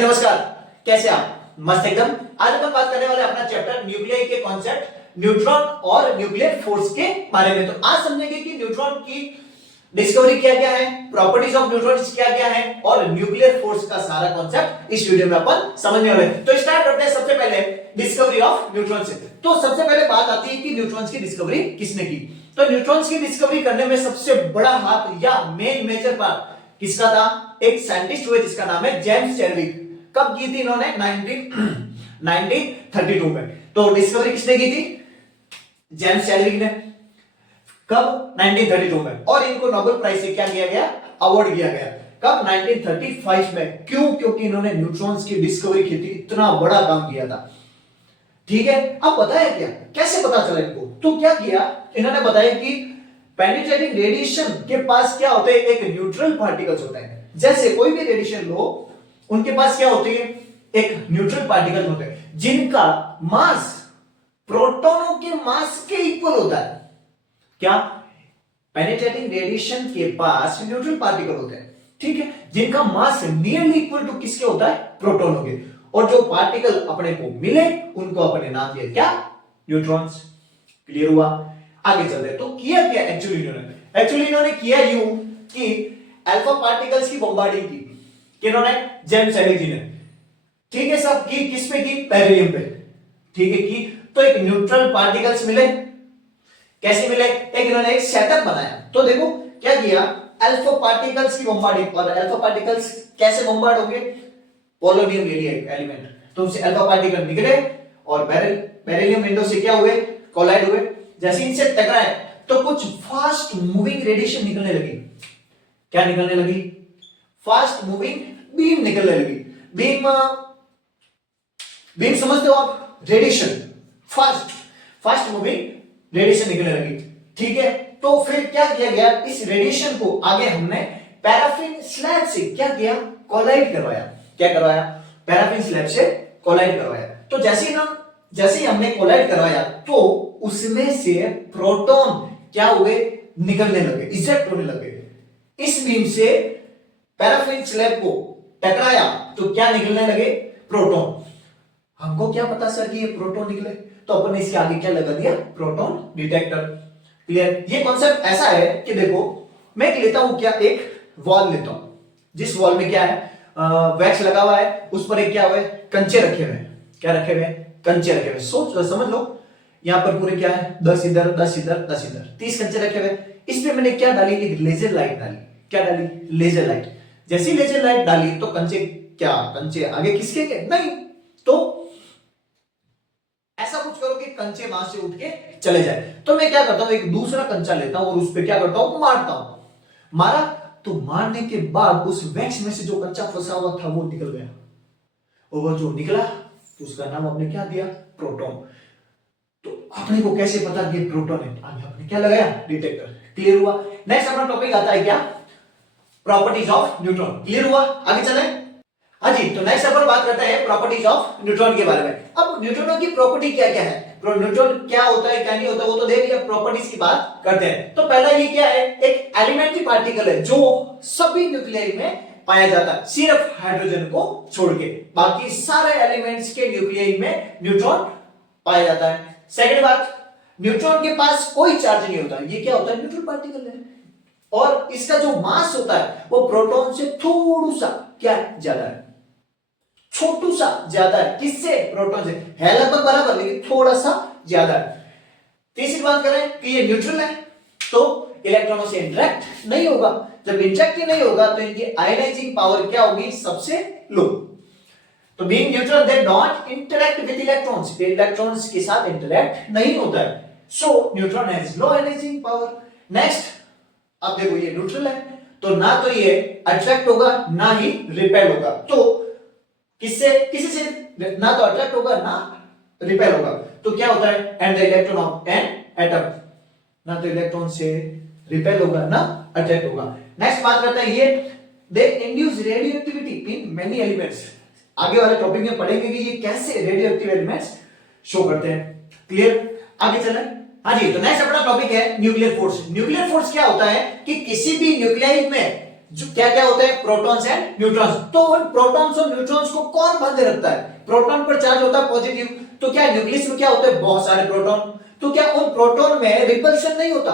नमस्कार, कैसे आप? मस्त एकदम। आज अपन बात करने वाले अपना चैप्टर न्यूक्लियाई के कॉन्सेप्ट, न्यूट्रॉन और न्यूक्लियर फोर्स के बारे में। तो आज समझेंगे कि न्यूट्रॉन की डिस्कवरी क्या क्या है, प्रॉपर्टीज ऑफ न्यूट्रॉन्स क्या क्या है और न्यूक्लियर फोर्स का सारा कॉन्सेप्ट इस वीडियो में अपन समझने वाले हैं। तो स्टार्ट करते हैं सबसे पहले डिस्कवरी ऑफ न्यूट्रॉन से। तो सबसे पहले बात आती है कि न्यूट्रॉन्स की डिस्कवरी किसने की। तो न्यूट्रॉन्स की डिस्कवरी करने में सबसे बड़ा हाथ या मेन मेजर पार्ट किसका था? एक साइंटिस्ट हुए जिसका नाम है जेम्स चैडविक। कब की थी इन्होंने? 1932 में। तो डिस्कवरी किसने की थी? जेम्स चैडविक ने। कब? 1932 में। और इनको नोबेल प्राइज से क्या किया गया? अवार्ड दिया गया। कब? 1935 में। क्यों? क्योंकि इन्होंने न्यूट्रॉन्स की डिस्कवरी की थी, इतना बड़ा काम किया था। ठीक है, अब पता है क्या कैसे पता चला इनको? तो क्या किया इन्होंने? बताया कि पेनिट्रेटिंग रेडिएशन के पास क्या होते हैं? एक न्यूट्रल पार्टिकल्स होता है। जैसे कोई भी रेडिएशन लो, उनके पास क्या होती है? एक न्यूट्रल पार्टिकल होते हैं जिनका मास प्रोटॉनों के मास के इक्वल होता है। क्या? पेनिट्रेटिंग रेडिएशन के पास न्यूट्रल पार्टिकल होते हैं, ठीक है, जिनका मास नियरली इक्वल टू किसके होता है? प्रोटॉनों के। और जो पार्टिकल अपने को मिले उनको अपने नाम दिया क्या? न्यूट्रॉन्स। क्लियर हुआ? आगे चलते हैं। तो किया क्या एक्चुअली इन्होंने किया यूं कि अल्फा पार्टिकल्स की बॉम्बार्डिंग की। किन्होंने? जेम्स चैडविक जी ने। ठीक है, सब की किस पे की? बेरिलियम पे। ठीक है, की तो एक न्यूट्रल पार्टिकल्स मिले। कैसे मिले? एक इन्होंने एक सेटअप बनाया। तो देखो क्या किया, अल्फा पार्टिकल्स की बॉम्बार्डिंग। और अल्फा पार्टिकल्स कैसे बॉम्बार्ड होंगे? पोलोनियम ले लिया एक एलिमेंट, तो उससे अल्फा पार्टिकल निकले और बेरिलियम विंडो से क्या हुए? कोलाइड हुए। जैसे इनसे टकराए तो कुछ फास्ट मूविंग रेडिएशन निकलने लगी। क्या निकलने लगी? फास्ट मूविंग बीम निकलने लगी। बीम समझते हो आप? रेडिएशन, फास्ट मूविंग रेडिएशन निकलने लगी। ठीक है, तो फिर क्या किया गया? इस रेडिएशन को आगे हमने पैराफिन स्लैब से क्या किया? कोलाइड करवाया। क्या करवाया? पैराफिन स्लैब से कोलाइड करवाया। तो जैसे ही हमने कोलाइड करवाया तो उसमें से प्रोटॉन क्या हुए? निकलने लगे, इजेक्ट होने लगे। इस बीम से पैराफिन स्लैब को टकराया तो क्या निकलने लगे? प्रोटॉन। हमको क्या पता सर कि ये प्रोटॉन निकले? तो अपन ने इसके आगे क्या लगा दिया? Proton detector. क्लियर? ये कॉन्सेप्ट ऐसा है कि देखो, मैं लेता हूं क्या, एक वॉल लेता हूं, जिस वॉल में क्या है? वैक्स लगा हुआ है, उस पर एक क्या हुआ है? कंचे रखे हुए हैं। क्या रखे हुए हैं? कंचे रखे हुए। समझ लो, यहां पर पूरे क्या है? 10 इधर 10 इधर 10 इधर, 30 कंचे रखे हुए। इसमें मैंने क्या डाली? एक लेजर लाइट डाली। क्या डाली? Laser light. जैसी लेजर लाइट डाली तो कंचे क्या? कंचे आगे खिसके के नहीं, तो ऐसा कुछ करो कि कंचे वहां से उठ के चले जाए। तो मैं क्या करता हूं? एक दूसरा कंचा लेता हूं और उस पर क्या करता हूं? मारता हूं। मारा तो मारने के बाद उस वैक्स में से जो कंचा फंसा हुआ था वो निकल गया। और वो जो निकला तो उसका नाम आपने क्या दिया? प्रोटॉन। तो आपने को कैसे पता कि प्रोटॉन है? आगे आपने क्या लगाया? डिटेक्टर। क्लियर हुआ? नेक्स्ट अपना टॉपिक आता है क्या? Properties of neutron. क्लियर हुआ? आगे चलें। हाँ जी, तो नेक्स्ट अपन बात करते हैं प्रॉपर्टीज ऑफ न्यूट्रॉन के बारे में। अब न्यूट्रॉनों की प्रॉपर्टी क्या क्या है? न्यूट्रॉन क्या होता है क्या नहीं होता वो तो देख लिया, प्रॉपर्टीज की बात करते हैं। तो पहला ये क्या है? एक एलिमेंट्री पार्टिकल है जो सभी न्यूक्लियाई में पाया जाता है, सिर्फ हाइड्रोजन को छोड़ के। बाकी सारे एलिमेंट्स के न्यूक्लियाई में न्यूट्रॉन पाया जाता है। सेकंड बात, न्यूट्रॉन के पास कोई चार्ज नहीं होता। ये क्या होता है? न्यूट्रल पार्टिकल है। और इसका जो मास होता है वो प्रोटॉन से थोड़ा सा क्या ज्यादा है? छोटू सा ज्यादा है। किससे? प्रोटॉन से। है लगभग बराबर लेकिन थोड़ा सा ज्यादा है। तीसरी बात करें कि ये न्यूट्रल है तो इलेक्ट्रॉनों से इंटरेक्ट नहीं होगा। जब इंटरेक्ट ही नहीं होगा तो इनकी आयनाइजिंग पावर क्या होगी? सबसे लो। तो being neutral they don't interact with electrons, electrons के साथ इंटरेक्ट नहीं होता है। सो neutron has low ionising power. Next, अब देखो ये न्यूट्रल है तो ना तो ये अट्रैक्ट होगा ना ही रिपेल होगा। तो किसी से ना तो अट्रैक्ट होगा ना रिपेल होगा। तो क्या होता है? And the electron of an atom, ना तो इलेक्ट्रॉन से रिपेल होगा ना अट्रैक्ट होगा। नेक्स्ट बात करते हैं ये दे induce radioactivity in many elements. आगे वाले टॉपिक में पढ़ेंगे कि ये कैसे रेडियोएक्टिव एलिमेंट्स शो करते हैं। क्लियर? आगे चलें। हाँ जी, तो नेक्स्ट अपना टॉपिक है न्यूक्लियर फोर्स। न्यूक्लियर फोर्स क्या होता है कि किसी भी न्यूक्लियाइड में जो क्या क्या होते हैं, प्रोटॉन्स एंड न्यूट्रॉन्स। तो उन प्रोटॉन्स और न्यूट्रॉन्स को कौन बांधे रखता है? प्रोटॉन पर चार्ज होता है पॉजिटिव, तो क्या न्यूक्लियस में क्या होते हैं, बहुत सारे प्रोटॉन, तो क्या उन प्रोटॉन में रिपल्शन नहीं होता?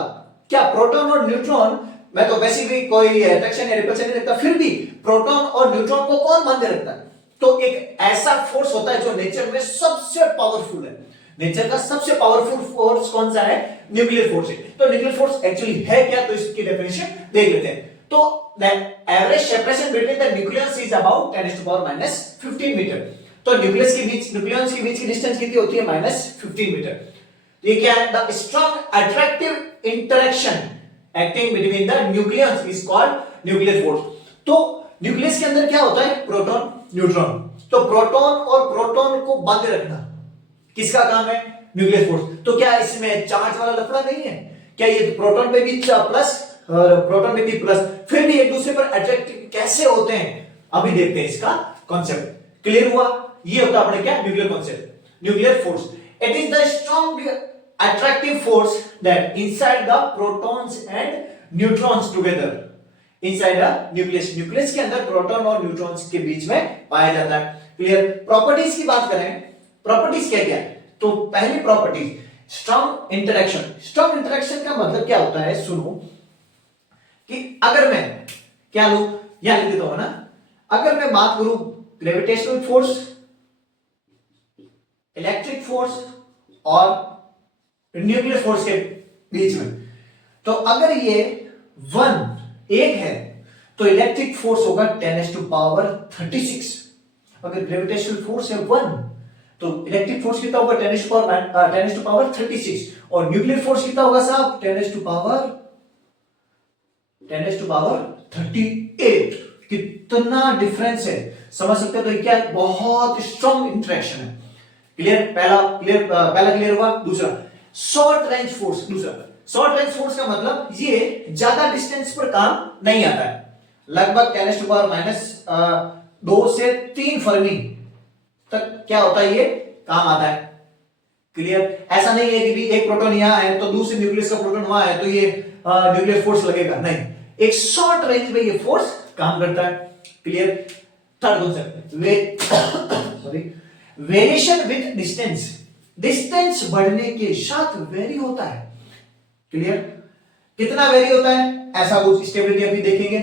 क्या प्रोटॉन और न्यूट्रॉन में तो वैसे भी कोई अट्रैक्शन या रिपल्शन नहीं रखता, फिर भी प्रोटॉन और न्यूट्रॉन को कौन बांधे रखता है? तो एक ऐसा फोर्स होता है जो नेचर में सबसे पावरफुल है। नेचर का सबसे पावरफुल फोर्स कौन सा है? न्यूक्लियर फोर्स है। तो न्यूक्लियर फोर्स एक्चुअली है क्या, तो इसकी डेफिनेशन देख लेते हैं। तो the average separation between the nucleus is about 10⁻⁻15 metre. तो न्यूक्लियस के बीच, न्यूक्लियस के बीच की डिस्टेंस कितनी होती है? -15 मीटर। ये क्या है? The strong attractive interaction acting between the nucleus is called nuclear force. तो न्यूक्लियस के अंदर क्या होता है? Proton, neutron. तो प्रोटॉन और प्रोटॉन को बांधे रखना किसका काम है? Nuclear force. तो क्या इसमें चार्ज वाला लफड़ा नहीं है? क्या ये प्रोटॉन पे भी प्लस और प्रोटॉन पे भी प्लस, फिर भी एक दूसरे पर अट्रैक्ट कैसे होते हैं? अभी देखते हैं इसका कॉन्सेप्ट। क्लियर हुआ? ये होता है अपने क्या? Nuclear concept, nuclear force. It is the strong attractive force that inside the protons and neutrons together inside the nucleus के अंदर प्रोटॉन और न्यूट्रॉन्स के बीच में पाया जाता है। क्लियर? प्रॉपर्टीज की बात करें, प्रॉपर्टीज क्या क्या है? तो पहली property strong interaction. Strong interaction का मतलब क्या होता है? सुनो कि अगर मैं क्या लू, यहां लिख देता हूं ना, अगर मैं बात करूं ग्रेविटेशनल फोर्स, इलेक्ट्रिक फोर्स और न्यूक्लियर फोर्स के बीच में, तो अगर ये 1 है तो इलेक्ट्रिक फोर्स होगा 10⁻36। अगर ग्रेविटेशनल फोर्स है 1 तो इलेक्ट्रिक फोर्स कितना होगा? 10⁻36। और न्यूक्लियर फोर्स कितना होगा साहब? 10⁻38। कितना डिफरेंस है, समझ सकते हो? तो क्या बहुत स्ट्रॉन्ग इंटरेक्शन है। क्लियर? पहला क्लियर हुआ। दूसरा शॉर्ट रेंज फोर्स। दूसरा शॉर्ट रेंज फोर्स का मतलब ये ज्यादा डिस्टेंस पर काम नहीं आता है, लगभग 10⁻⁻2 से 3 फर्मी तक क्या होता है? ये काम आता है। क्लियर? ऐसा नहीं है कि भी एक प्रोटॉन यहां है तो दूसरे न्यूक्लियस का प्रोटॉन वहां है तो ये न्यूक्लियर फोर्स लगेगा, नहीं, एक शॉर्ट रेंज में ये फोर्स काम करता है। Clear? Third concept, sorry, variation with distance. Distance बढ़ने के साथ वेरी होता है। क्लियर? कितना वेरी होता है? ऐसा कुछ स्टेबिलिटी अभी देखेंगे।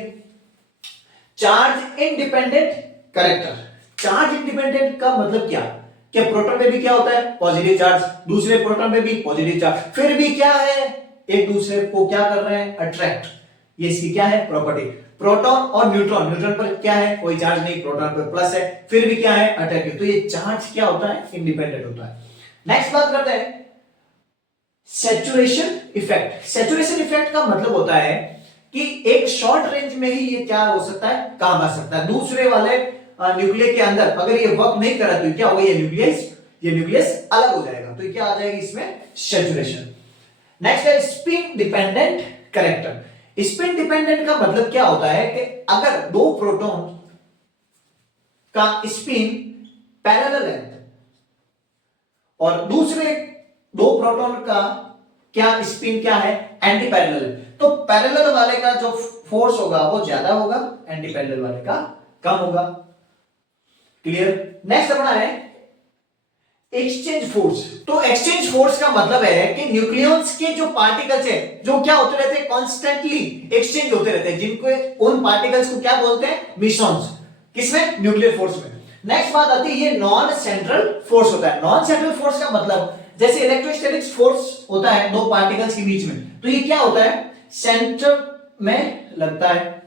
Charge independent character. Charge independent का मतलब क्या? क्या प्रोटॉन में भी क्या होता है? पॉजिटिव चार्ज, दूसरे प्रोटॉन में भी पॉजिटिव चार्ज, फिर भी क्या है? एक दूसरे को क्या कर रहे हैं? अट्रैक्ट। ये इसकी क्या है? प्रॉपर्टी। प्रोटॉन और न्यूट्रॉन, न्यूट्रॉन पर क्या है? कोई चार्ज नहीं, प्रोटॉन पर प्लस है, फिर भी क्या है? अट्रैक्टिव। तो ये चार्ज क्या होता है? इंडिपेंडेंट होता है। नेक्स्ट बात करते हैं सैचुरेशन इफेक्ट। सैचुरेशन इफेक्ट का मतलब होता है कि एक शॉर्ट रेंज में ही ये क्या हो सकता है? काम आ सकता है। दूसरे वाले न्यूक्लियस के अंदर अगर ये वर्क नहीं करा तो क्या होगा? ये न्यूक्लियस अलग हो जाएगा, तो क्या आ जाएगी इसमें? सैचुरेशन। नेक्स्ट है spin dependent character. Spin dependent का मतलब क्या होता है कि अगर दो प्रोटॉन का स्पिन पैरेलल है और दूसरे दो प्रोटॉन का क्या स्पिन क्या है? Anti parallel. तो पैरेलल वाले का जो फोर्स होगा वो ज्यादा होगा, एंटी पैरेलल वाले का कम होगा। क्लियर? नेक्स्ट अपना है एक्सचेंज फोर्स। तो एक्सचेंज फोर्स का मतलब है कि न्यूक्लियस के जो पार्टिकल्स है जो क्या होते रहते हैं? कॉन्स्टेंटली एक्सचेंज होते रहते हैं, जिनको उन पार्टिकल्स को क्या बोलते हैं? मिसॉन्स। किसमें? न्यूक्लियर फोर्स में। नेक्स्ट बात आती है ये नॉन सेंट्रल फोर्स होता है। नॉन सेंट्रल फोर्स का मतलब जैसे इलेक्ट्रोस्टैटिक फोर्स होता है दो पार्टिकल्स के बीच में, तो ये क्या होता है? सेंटर में लगता है।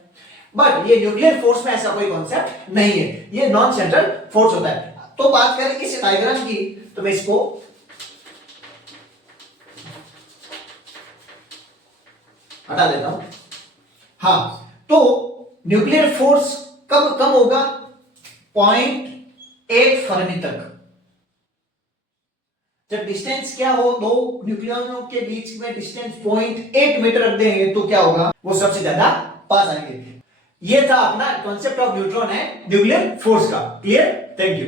बट ये न्यूक्लियर फोर्स में ऐसा कोई कॉन्सेप्ट नहीं है, ये नॉन सेंट्रल फोर्स होता है। तो बात करें इस डायग्राम की, तो मैं इसको हटा देता हूं। हाँ, तो न्यूक्लियर फोर्स कब कम होगा? 0.8 फर्मी तक। जब डिस्टेंस क्या हो, दो न्यूक्लियनों के बीच में डिस्टेंस 0.8 मीटर रख देंगे तो क्या होगा? वो सबसे ज्यादा पास आएंगे। ये था अपना कॉन्सेप्ट ऑफ न्यूट्रॉन है न्यूक्लियर फोर्स का। क्लियर? Thank you.